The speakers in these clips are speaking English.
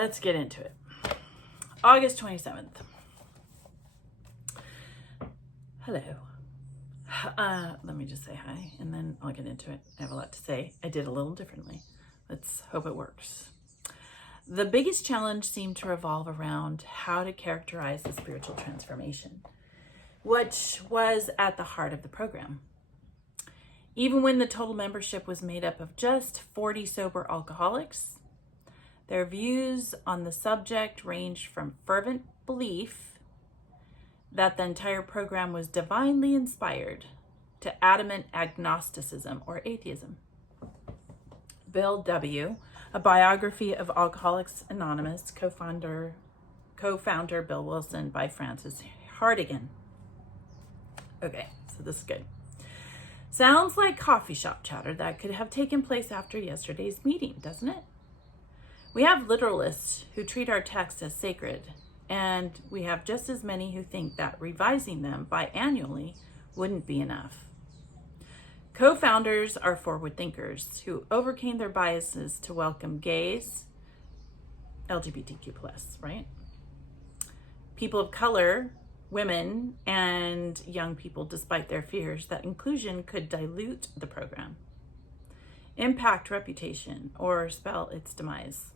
let's get into it. August 27th. Hello. Let me just say hi and then I'll get into it. I have a lot to say. I did a little differently. Let's hope it works. The biggest challenge seemed to revolve around how to characterize the spiritual transformation, which was at the heart of the program. Even when the total membership was made up of just 40 sober alcoholics, their views on the subject ranged from fervent belief that the entire program was divinely inspired to adamant agnosticism or atheism. Bill W., a biography of Alcoholics Anonymous, co-founder Bill Wilson by Frances Hartigan. Okay, so this is good. Sounds like coffee shop chatter that could have taken place after yesterday's meeting, doesn't it? We have literalists who treat our texts as sacred, and we have just as many who think that revising them biannually wouldn't be enough. Co-founders are forward thinkers who overcame their biases to welcome gays, LGBTQ+, right? People of color, women, and young people, despite their fears that inclusion could dilute the program, impact reputation, or spell its demise.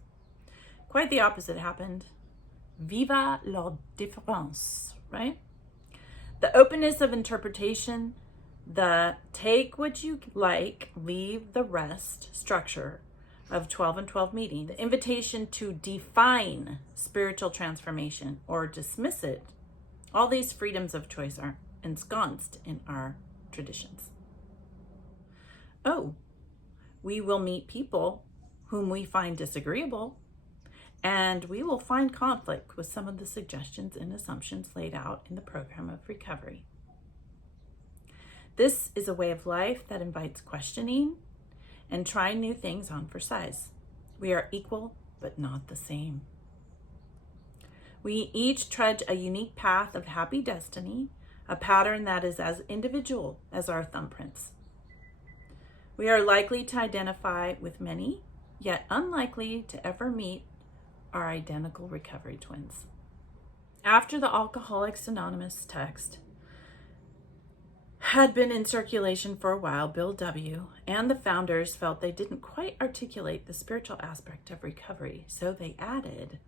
Quite the opposite happened. Viva la différence, right? The openness of interpretation, the take what you like, leave the rest structure of 12 and 12 meeting, the invitation to define spiritual transformation or dismiss it, all these freedoms of choice are ensconced in our traditions. Oh, we will meet people whom we find disagreeable, and we will find conflict with some of the suggestions and assumptions laid out in the program of recovery. This is a way of life that invites questioning and trying new things on for size. We are equal, but not the same. We each trudge a unique path of happy destiny, a pattern that is as individual as our thumbprints. We are likely to identify with many, yet unlikely to ever meet our identical recovery twins. After the Alcoholics Anonymous text had been in circulation for a while, Bill W. and the founders felt they didn't quite articulate the spiritual aspect of recovery, so they added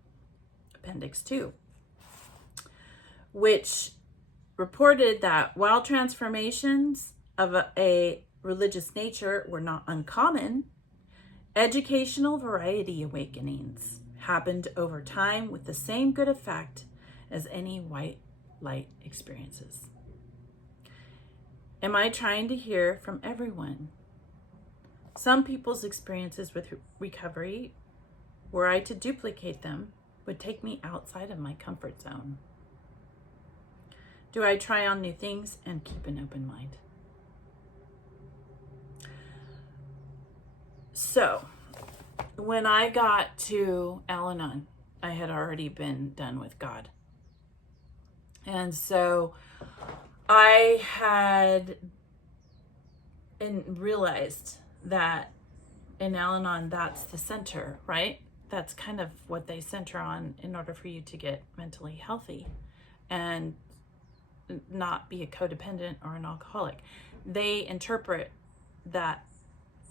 Appendix 2, which reported that while transformations of a religious nature were not uncommon, educational variety awakenings happened over time with the same good effect as any white light experiences. Am I trying to hear from everyone? Some people's experiences with recovery, were I to duplicate them, would take me outside of my comfort zone. Do I try on new things and keep an open mind? So, when I got to Al-Anon, I had already been done with God. And so I had realized that in Al-Anon, that's the center, right? That's kind of what they center on in order for you to get mentally healthy and not be a codependent or an alcoholic. They interpret that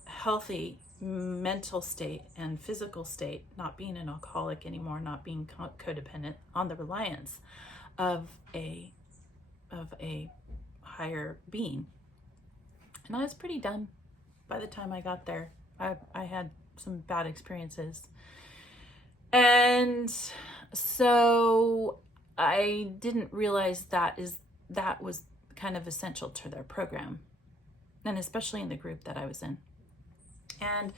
healthy mental state and physical state, not being an alcoholic anymore, not being codependent, on the reliance of a higher being. And I was pretty done by the time I got there. I had some bad experiences. And so I didn't realize that was kind of essential to their program, and especially in the group that I was in. And,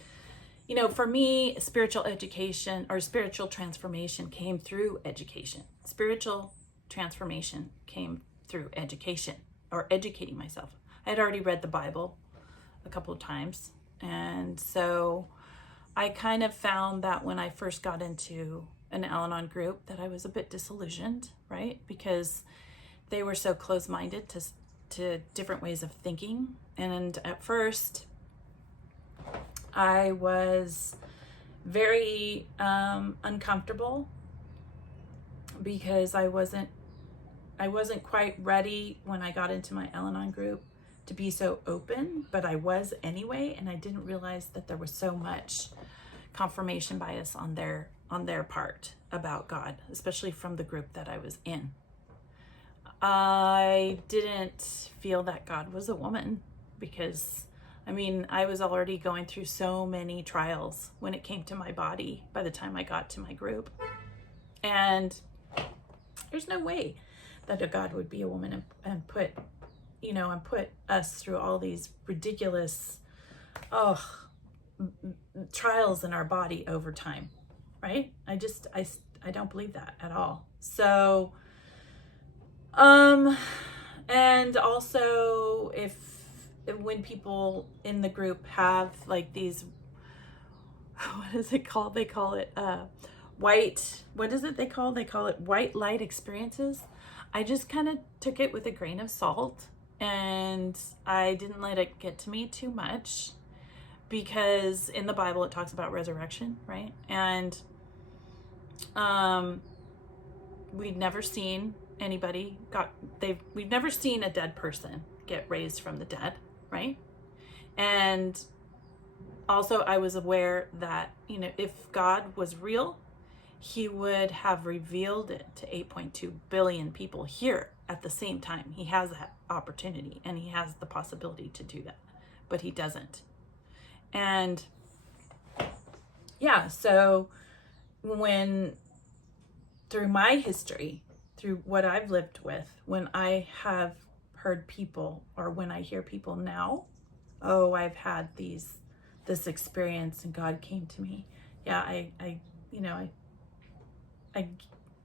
you know, for me, spiritual education or spiritual transformation came through education. Spiritual transformation came through education or educating myself. I had already read the Bible a couple of times. And so I kind of found that when I first got into an Al-Anon group that I was a bit disillusioned, right? Because they were so close-minded to different ways of thinking. And at first, I was very uncomfortable, because I wasn't quite ready when I got into my Al-Anon group to be so open, but I was anyway, and I didn't realize that there was so much confirmation bias on their part about God, especially from the group that I was in. I didn't feel that God was a woman, because I mean, I was already going through so many trials when it came to my body by the time I got to my group. And there's no way that a God would be a woman and put us through all these ridiculous trials in our body over time, right? I don't believe that at all. So and also, when people in the group have like these, what is it called? They call it they call it white light experiences. I just kind of took it with a grain of salt, and I didn't let it get to me too much, because in the Bible it talks about resurrection, right? And we'd never seen we've never seen a dead person get raised from the dead, right? And also, I was aware that, if God was real, he would have revealed it to 8.2 billion people here at the same time. He has that opportunity, and he has the possibility to do that, but he doesn't. And yeah, so through my history, through what I've lived with, when I have heard people, or when I hear people now, I've had this experience and God came to me. Yeah, I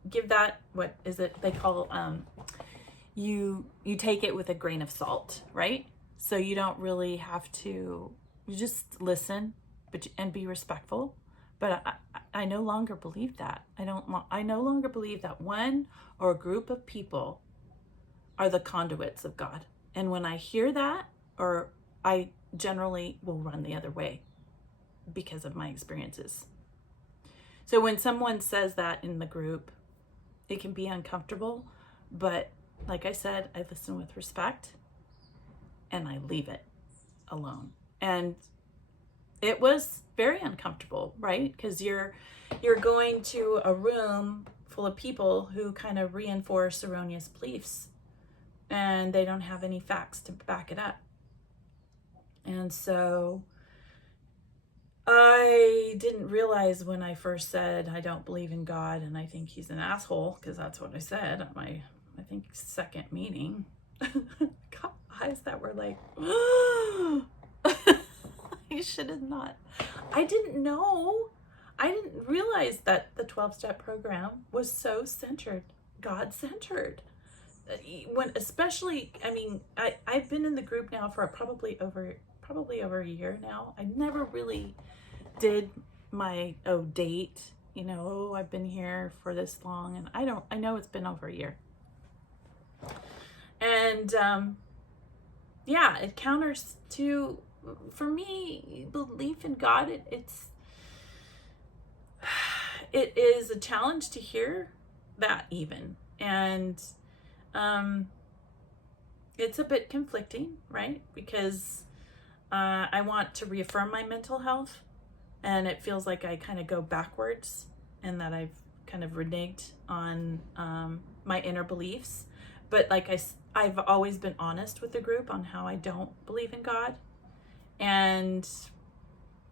give that, what is it they call, you take it with a grain of salt, right? So you don't really have to, you just listen, and be respectful. But I no longer believe that. I no longer believe that one or a group of people are the conduits of God. And when I hear that, or I generally will run the other way because of my experiences. So when someone says that in the group, it can be uncomfortable, but like I said, I listen with respect and I leave it alone. And it was very uncomfortable, right? Because you're going to a room full of people who kind of reinforce erroneous beliefs, and they don't have any facts to back it up. And so I didn't realize when I first said I don't believe in God and I think he's an asshole, because that's what I said at my, I think, second meeting. Got eyes that were like, you should have not. I didn't know. I didn't realize that the 12-step program was so centered, God-centered. Especially, I mean, I've been in the group now for probably over a year now. I never really did my date, I've been here for this long, and I know it's been over a year. And yeah, it counters to, for me, belief in God. It is a challenge to hear that even, and it's a bit conflicting, right? Because I want to reaffirm my mental health, and it feels like I kind of go backwards, and that I've kind of reneged on my inner beliefs. But like I've always been honest with the group on how I don't believe in God. And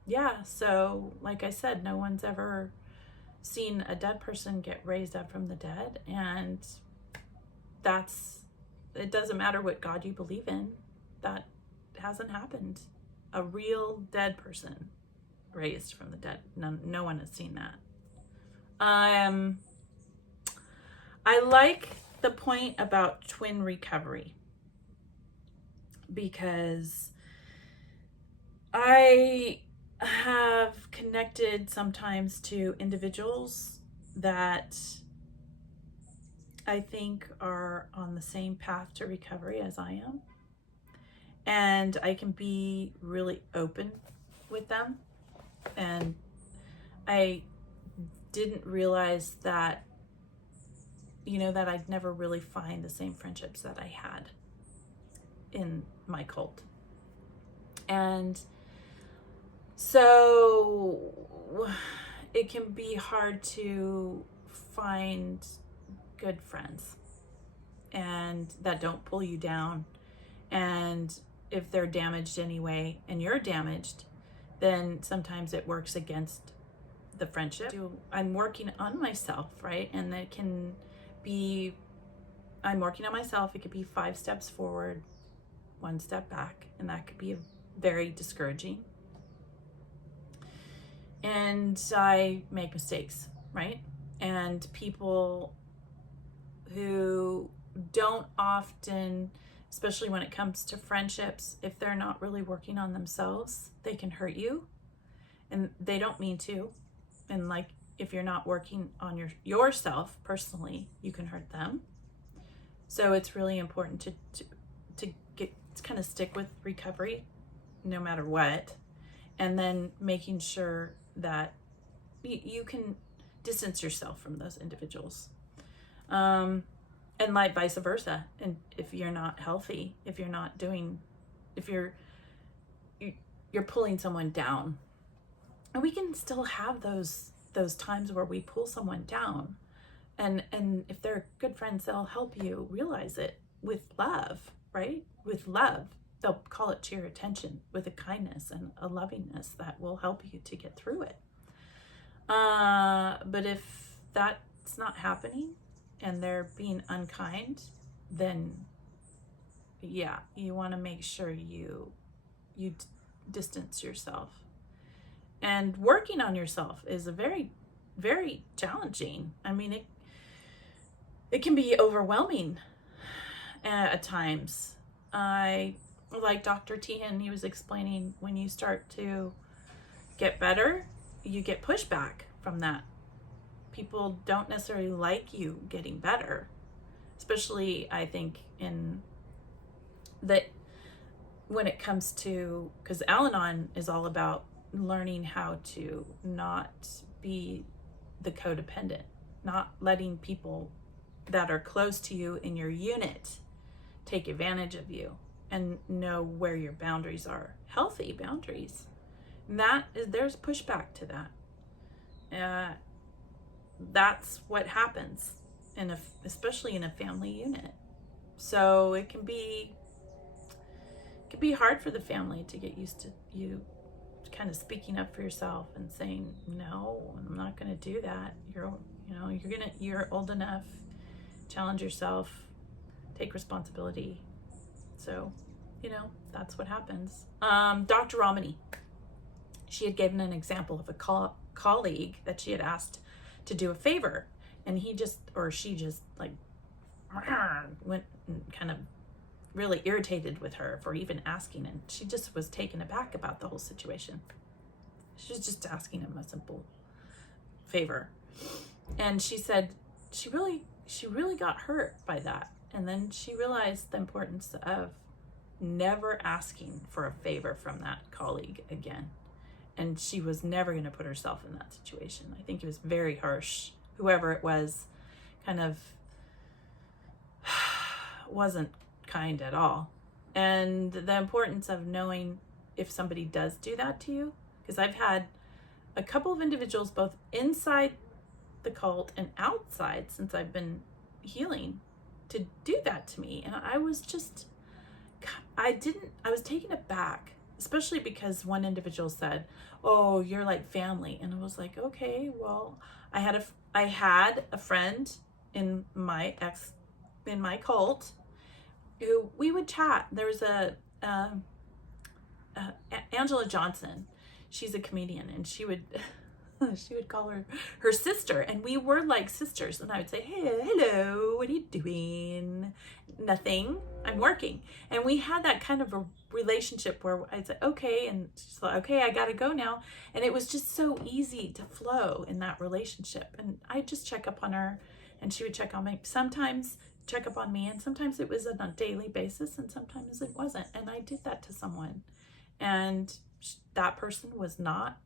yeah, so like I said, no one's ever seen a dead person get raised up from the dead, and it doesn't matter what God you believe in, that hasn't happened. A real dead person raised from the dead, no one has seen that. I like the point about twin recovery, because I have connected sometimes to individuals that I think are on the same path to recovery as I am, and I can be really open with them, and I didn't realize that, that I'd never really find the same friendships that I had in my cult. And so it can be hard to find good friends and that don't pull you down. And if they're damaged anyway and you're damaged, then sometimes it works against the friendship. I'm working on myself, right? And that can be, I'm working on myself. It could be 5 steps forward, 1 step back, and that could be very discouraging. And I make mistakes, right? And people who don't often, especially when it comes to friendships, if they're not really working on themselves, they can hurt you, and they don't mean to. And like, if you're not working on yourself personally, you can hurt them. So it's really important to kind of stick with recovery no matter what, and then making sure that you can distance yourself from those individuals, and like vice versa. And if you're not healthy, if you're pulling someone down, and we can still have those times where we pull someone down, and if they're good friends, they'll help you realize it with love, right? With love, they'll call it to your attention with a kindness and a lovingness that will help you to get through it. But if that's not happening and they're being unkind, then yeah, you want to make sure you distance yourself. And working on yourself is a very, very challenging. I mean, it can be overwhelming at times. I like Dr. Tian, he was explaining, when you start to get better, you get pushback from that. People don't necessarily like you getting better, especially I think when it comes to, because Al-Anon is all about learning how to not be the codependent, not letting people that are close to you in your unit take advantage of you, and know where your boundaries are, healthy boundaries. And there's pushback to that. That's what happens especially in a family unit. So it can be hard for the family to get used to you kind of speaking up for yourself and saying, no, I'm not going to do that. You're old enough, challenge yourself, take responsibility. So, that's what happens. Dr. Ramani, she had given an example of a colleague that she had asked to do a favor, and she just like went and kind of really irritated with her for even asking, and she just was taken aback about the whole situation. She was just asking him a simple favor, and she said she really got hurt by that. And then she realized the importance of never asking for a favor from that colleague again. And she was never going to put herself in that situation. I think it was very harsh. Whoever it was kind of wasn't kind at all. And the importance of knowing if somebody does do that to you, because I've had a couple of individuals both inside the cult and outside since I've been healing to do that to me. And I was taken aback, especially because one individual said, oh, you're like family. And I was like, okay, well, I had a friend in my cult who we would chat. There was Angela Johnson. She's a comedian, and she would call her sister, and we were like sisters. And I would say, hey, hello, what are you doing? Nothing, I'm working. And we had that kind of a relationship where I'd say, okay, and she's like, okay, I gotta go now. And it was just so easy to flow in that relationship. And I'd just check up on her, and she would check on me. Sometimes check up on me, and sometimes it was on a daily basis, and sometimes it wasn't. And I did that to someone, and that person was not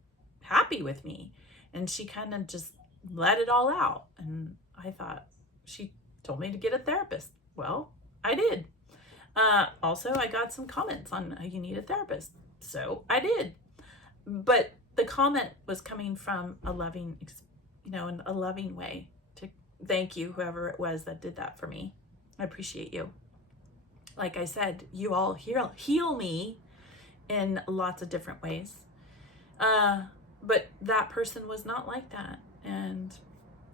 happy with me. And she kind of just let it all out. And I thought, she told me to get a therapist. Well, I did. Also, I got some comments on you need a therapist. So I did. But the comment was coming from a loving, in a loving way, to thank you, whoever it was that did that for me. I appreciate you. Like I said, you all heal me in lots of different ways. But that person was not like that. And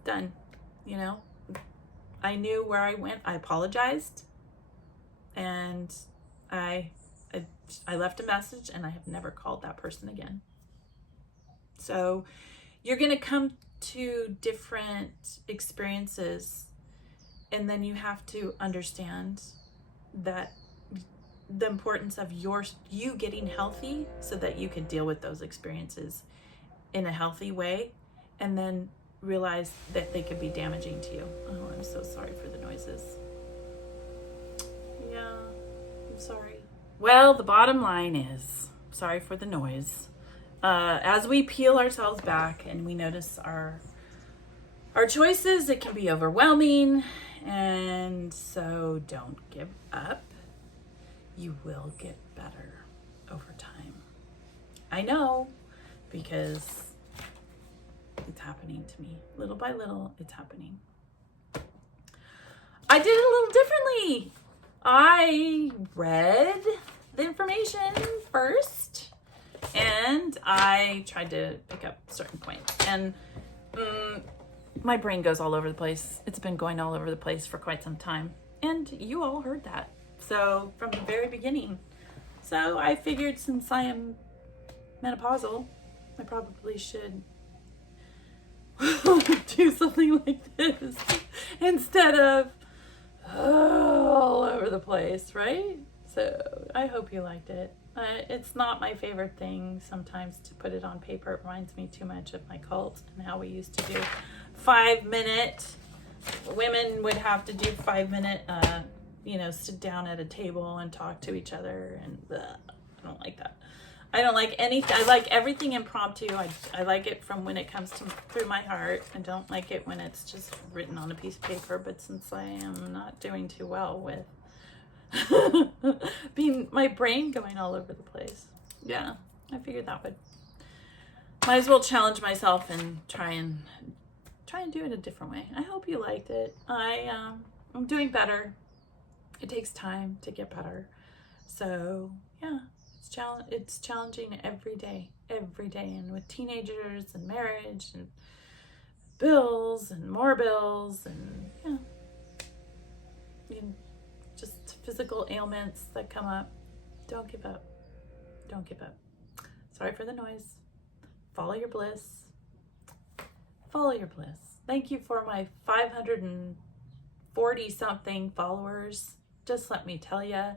done, I knew where I went. I apologized. And I left a message, and I have never called that person again. So you're going to come to different experiences, and then you have to understand that the importance of you getting healthy so that you can deal with those experiences in a healthy way, and then realize that they could be damaging to you. Oh, I'm so sorry for the noises. Yeah, I'm sorry. Well, the bottom line is, sorry for the noise. As we peel ourselves back and we notice our choices, it can be overwhelming. And so don't give up. You will get better over time. I know, because it's happening to me. Little by little, it's happening. I did it a little differently. I read the information first, and I tried to pick up certain points. And my brain goes all over the place. It's been going all over the place for quite some time. And you all heard that. So from the very beginning. So I figured, since I am menopausal, I probably should do something like this instead of all over the place, right? So I hope you liked it. It's not my favorite thing sometimes to put it on paper. It reminds me too much of my cult and how we used to do 5-minute. Women would have to do 5-minute, sit down at a table and talk to each other, and I don't like that. I don't like anything. I like everything impromptu. I like it from when it comes through my heart. I don't like it when it's just written on a piece of paper. But since I am not doing too well with my brain going all over the place, yeah, I figured that would. Might as well challenge myself and try and do it a different way. I hope you liked it. I'm doing better. It takes time to get better. So yeah. It's challenging every day, and with teenagers and marriage and bills and more bills and just physical ailments that come up. Don't give up. Don't give up. Sorry for the noise. Follow your bliss. Follow your bliss. Thank you for my 540 something followers. Just let me tell you,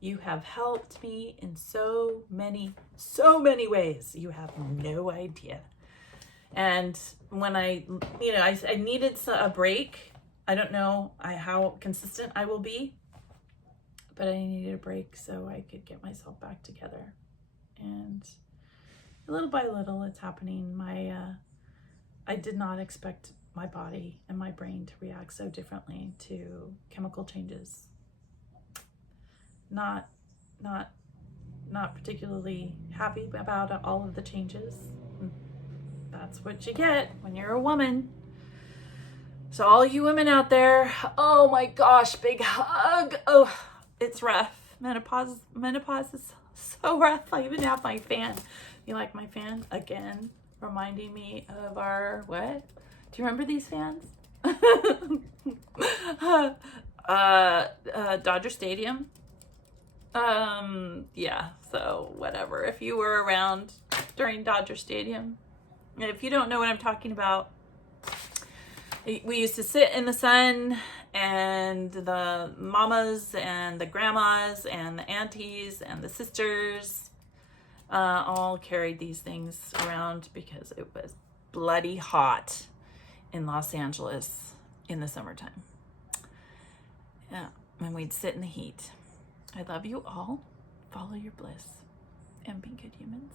you have helped me in so many ways. You have no idea. And when I needed a break. I don't know how consistent I will be, but I needed a break so I could get myself back together. And little by little, it's happening. I did not expect my body and my brain to react so differently to chemical changes. Not particularly happy about all of the changes. That's what you get when you're a woman. So all you women out there, oh my gosh, big hug. Oh, it's rough. Menopause is so rough. I even have my fan. You like my fan? Again, reminding me of our what? Do you remember these fans? Dodger Stadium. Yeah, so whatever. If you were around during Dodger Stadium, and if you don't know what I'm talking about, we used to sit in the sun, and the mamas and the grandmas and the aunties and the sisters all carried these things around because it was bloody hot in Los Angeles in the summertime. Yeah, and we'd sit in the heat. I love you all. Follow your bliss and be good humans.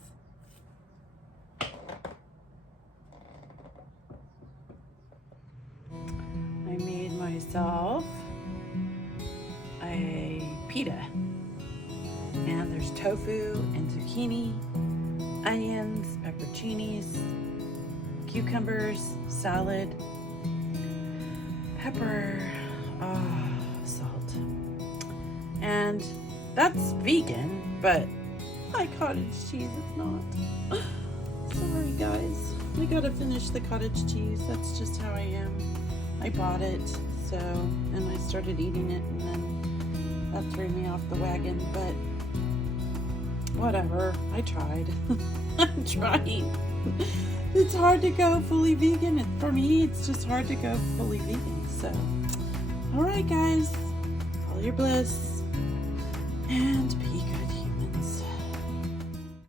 myself a pita. And there's tofu and zucchini, onions, pepperoncinis, cucumbers, salad, pepper, salt. And that's vegan, but my cottage cheese is not. Sorry guys, I gotta finish the cottage cheese. That's just how I am. I bought it, and I started eating it, and then that threw me off the wagon, but whatever, I tried. I'm trying. It's hard to go fully vegan. For me, it's just hard to go fully vegan. So, alright guys, follow your bliss.